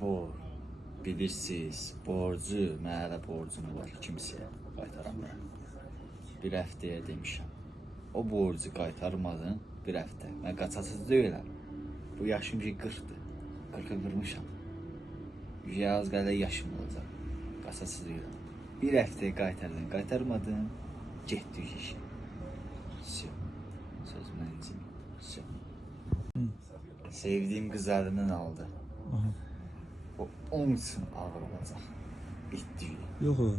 Bu bilirsiniz, borcu, mənə də borcum var kimsəyə qaytaramıram. Bir həftəyə demişəm. O borcu qaytarmadın bir həftə. Mən qaçasız deyiləm. Bu yaşım ki 40'dır. 40'ı qırmışam. Az qədər yaşım olacaq. Qaçasız deyiləm. Bir həftəyə qaytardın, qaytarmadın, getdi işi. Söz məncim. Sevdiğim kız elinden aldı. O onun için ağır olacaq. Bitdi. Yox o.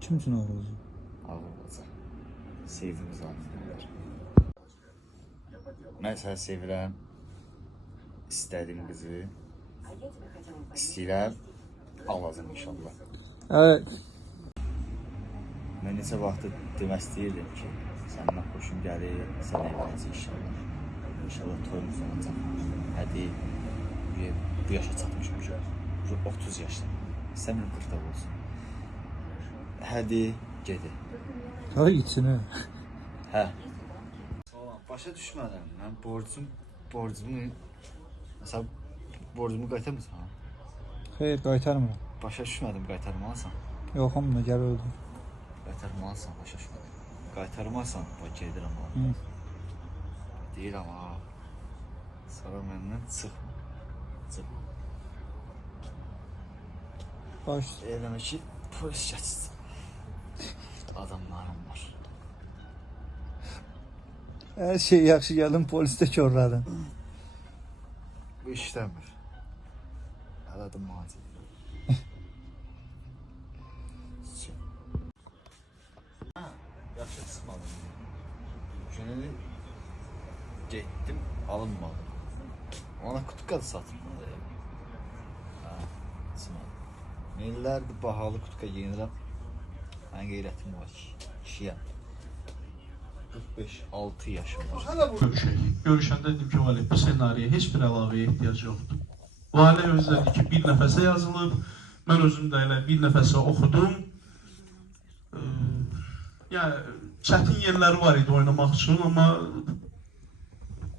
Kim üçün ağır olacaq? Ağır olacaq. Sevdiğim kız elinden alır. Mən səni sevirəm. İstədiyim kızı. İstəyirəm. Alacam inşallah. Evet. Mən neçə vaxtdır demək istəyirdim ki, səndən xoşum gəlir, sən evlənəcək inşallah. İnşallah toyumuz olacaq. Hadi bu yaşa çatmışım ki, 30 yaşda. İstəmirəm 40'da olsun. Hadi gedi. Tabii gitsin ha. Hə. Başa düşmədim. Mən borcumu məsələn borcumu qaytarmısan? Xeyr, qaytarmıram. Başa düşmədim, qaytarmalısan. Yox, amma gəl öldü. Qaytarmalısan, başa düşmədim. Qaytarmazsan, bax gedirəm ha. Deyirəm ha. Sonra məndən çıxma. Çıxma. Baş. Eləmə ki, polis keçsin. Adamlarım var. Hər şey yaxşı gəldim, polisdə körlədim. Bu işləmir. Hələ macir. Yaxşı çıxmadım. Gününü getdim, alınmadım. Ona kutka da satmadı. Ha, çıxmadım. Illərdir bahalı kutka giyinirəm. Mən qeyrətim var ki, kişiyəm. 45-6 yaşım var. Görüşəndə dedim ki, Vali, bu senariyə heç bir əlavəyə ehtiyac yoxdur. Vali özü dedi ki, bir nəfəsə yazılıb, mən özüm də elə bir nəfəsə oxudum. Yəni, çətin yerləri var idi oynamaq üçün, amma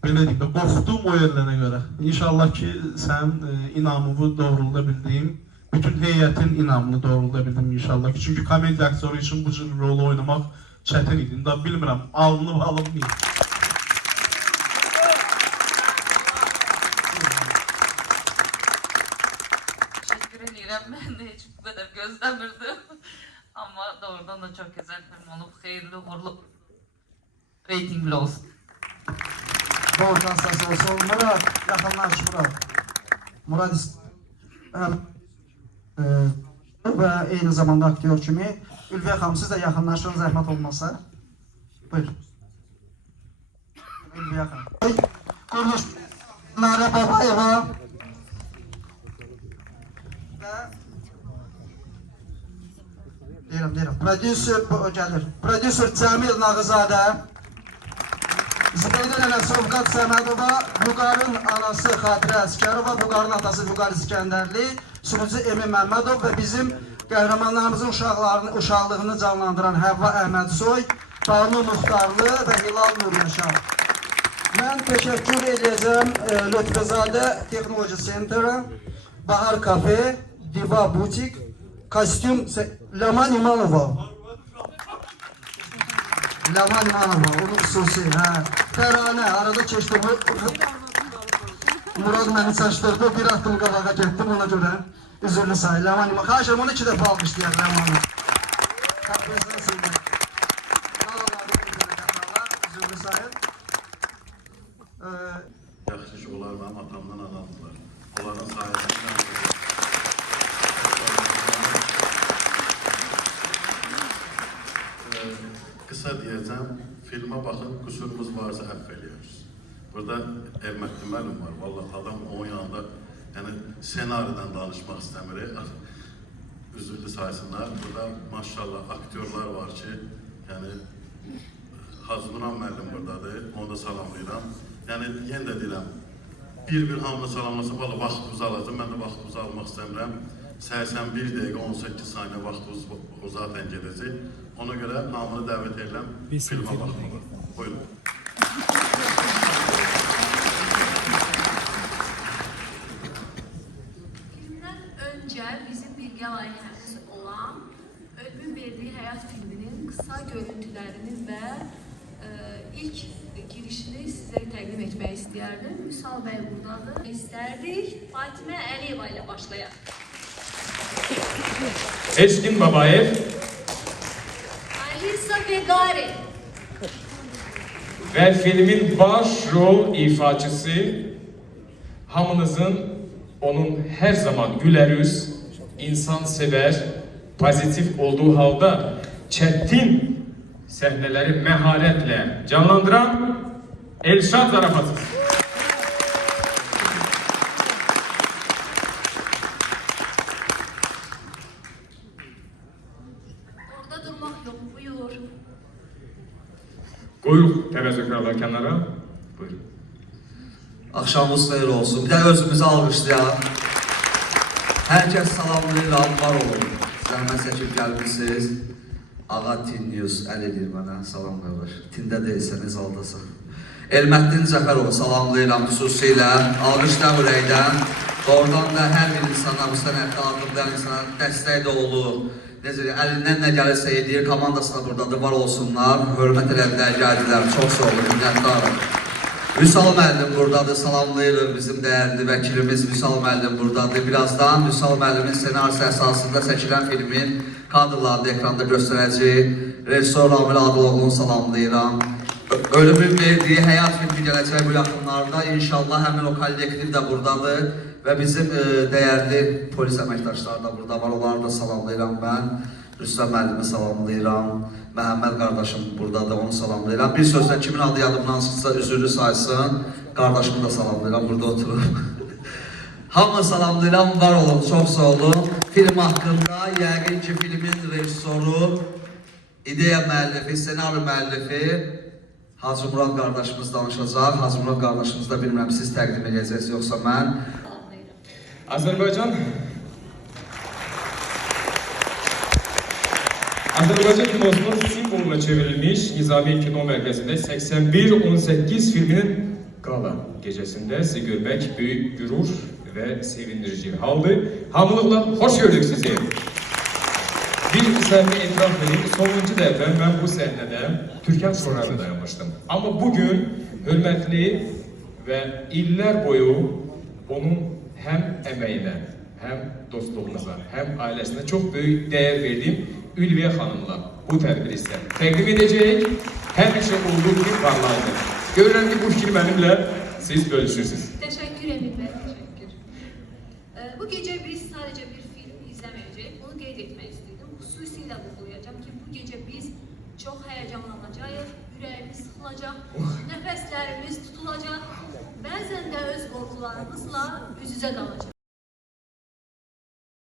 belə deyim, qorxdum o yerlərə görə. İnşallah ki, sən inamımı doğrulda bildiyim, bütün heyətin inamını doğrulda bildim inşallah ki. Çünki komediya aktyoru üçün bu cür rolu oynamaq çətin idi. Da bilmirəm, alınıb alınmayıb. Teşekkür ederim. Ben de hiç bu kadar gözlemirdim. Ama doğrudan da çok güzel film olup hayırlı uğurlu reytingli olsun. Doğrudan səs olsun. Murad, yaxınlaş Murad. Murad həm və eyni zamanda aktyor kimi. Ülviyə xanım, siz də yaxınlaşın, zəhmət olmasa. Buyur. Ülviyə xanım. Quruluş Nara Babayeva və deyirəm, prodüser gəlir. Prodüser Cəmil Nağızadə, Zübeydə nənə Sovqat Səmədova, Vüqarın anası Xatirə Əskərova, Vüqarın atası Vüqar İskəndərli, sunucu Emin Məmmədov və bizim qəhrəmanlarımızın uşaqlığını canlandıran Həvva Əhmədsoy, Banu Muxtarlı və Hilal Nuryaşar. Mən təşəkkür edəcəm Lütfüzadə Texnoloji Center'a, Bahar Kafe, Diva Butik, Kostyum Laman İmanova. Laman İmanova, onun xüsusi. Təranə, arada keçdim. Murad məni çaşdırdı, bir attım qabağa getdim ona görə. Üzürlü sayı, Laman İmanova. Xahiş onu 2 dəfə almışlayaq Lamanı. Kapıyasına sildim. Üzürlü sayı. Yaxşı ki, onlar mənim atamdan adamdılar. Onların sayəsində qısa deyəcəm, filmə baxın, qüsurumuz varsa əfv ediyoruz. Burada Erməkli müəllim var, vallahi adam onun yanında yəni senariden danışmaq istəmir. Üzürlü sayısınlar. Burada maşallah aktyorlar var ki, yəni Hacı Nuran müəllim buradadır, onu da salamlayıram. Yəni yenə də deyirəm, bir hamını salamlasa, valla vaxtımızı alacaq, mən də vaxtımızı almaq istəmirəm. 81 dəqiqə 18 saniyə vaxtımız zaten gedəcək. Ona görə namını dəvət edirəm, filmə baxmağa. Buyurun. etmək istəyərdim. Vüsal bəy buradadır. İstərdik Fatimə Əliyeva ilə başlayaq. Eşkin Babayev Alisa Begari. ve filmin baş rol ifaçısı hamınızın onun her zaman güler yüz, insansever, pozitif olduğu halde çetin sahneleri meharetle canlandıran Elşad Zarafatsız. Orada durmaq yox, buyur. Koyuq təvəzzökarlar kenara. Buyurun. Axşamınız xeyir olsun. Bir də özümüzü alqışlayaq. Hər kəs salamlayıram, var olun. Zəhmət çəkib gəlmişsiniz. Ağa Tin News əl edir mənə, salamlayır. Tində deyilsəniz aldasın. Elməddin Cəfərov salamlayıram xüsusilə. Alqışlar ürəkdən. Oradan da hər bir insana, bu sənətdə adımdan insana dəstək də olur. Necə, əlindən nə gəlirsə edir, komandası da buradadır, var olsunlar. Hörmət elədilər, gəldilər. Çox sağ olun, minnətdarım. Vüsal müəllim buradadır, salamlayırıq bizim dəyərli vəkilimiz Vüsal müəllim buradadır. Birazdan Vüsal müəllimin ssenarisi əsasında çəkilən filmin kadrlarını ekranda göstərəcək. Rejissor Ramil Adıloğlu'nu salamlayıram. Ölümün verdiyi həyat filmi gələcək bu yaxınlarda. İnşallah həmin o kollektiv də buradadır. Və bizim dəyərli polis əməkdaşları da burada var, onları da salamlayıram mən. Rüstəm müəllimi salamlayıram. Məhəmməd qardaşım buradadır, onu salamlayıram. Bir sözlə kimin adı yadımdan çıxsa üzürlü saysın. Qardaşımı da salamlayıram, burada oturub. Hamı salamlayıram, var olun, çox sağ olun. Film haqqında yəqin ki filmin rejissoru, ideya müəllifi, senaryo müəllifi Hacı Murad qardaşımız danışacaq. Hacı Murad qardaşımız da bilmirəm siz təqdim edəcəksiniz yoxsa mən. Azerbaycan kinosunun simvoluna çevrilmiş Nizami Kino Merkezi'nde 81-18 filminin gala gecesinde sizi görmek büyük gurur ve sevindirici bir haldı. Hamılıkla hoş gördük sizi. Bir sahne etraf edeyim. Sonuncu defa ben bu sahnede Türkan Sorar'da dayanmıştım. Ama bugün hürmetli ve iller boyu onun hem emeğine, hem dostluğunuza, hem ailesine çok büyük değer verdiğim Ülviye Hanım'la bu tədbiri sizə təqdim edəcək. Həmişə olduğu gibi varlardı. Görürəm ki, bu fikir mənimlə siz bölüşürsünüz. Teşekkür Emin Bey, teşekkür. Bu gece biz sadece bir film izlemeyeceğiz. Bunu qeyd etmək istedim. Xüsusilə vurgulayacağım ki, bu gece biz çok heyecanlanacağız. Yüreğimiz sıxılacaq, nəfəslərimiz tutulacaq. Bəzən də öz qorxularımızla üz-üzə qalacaq.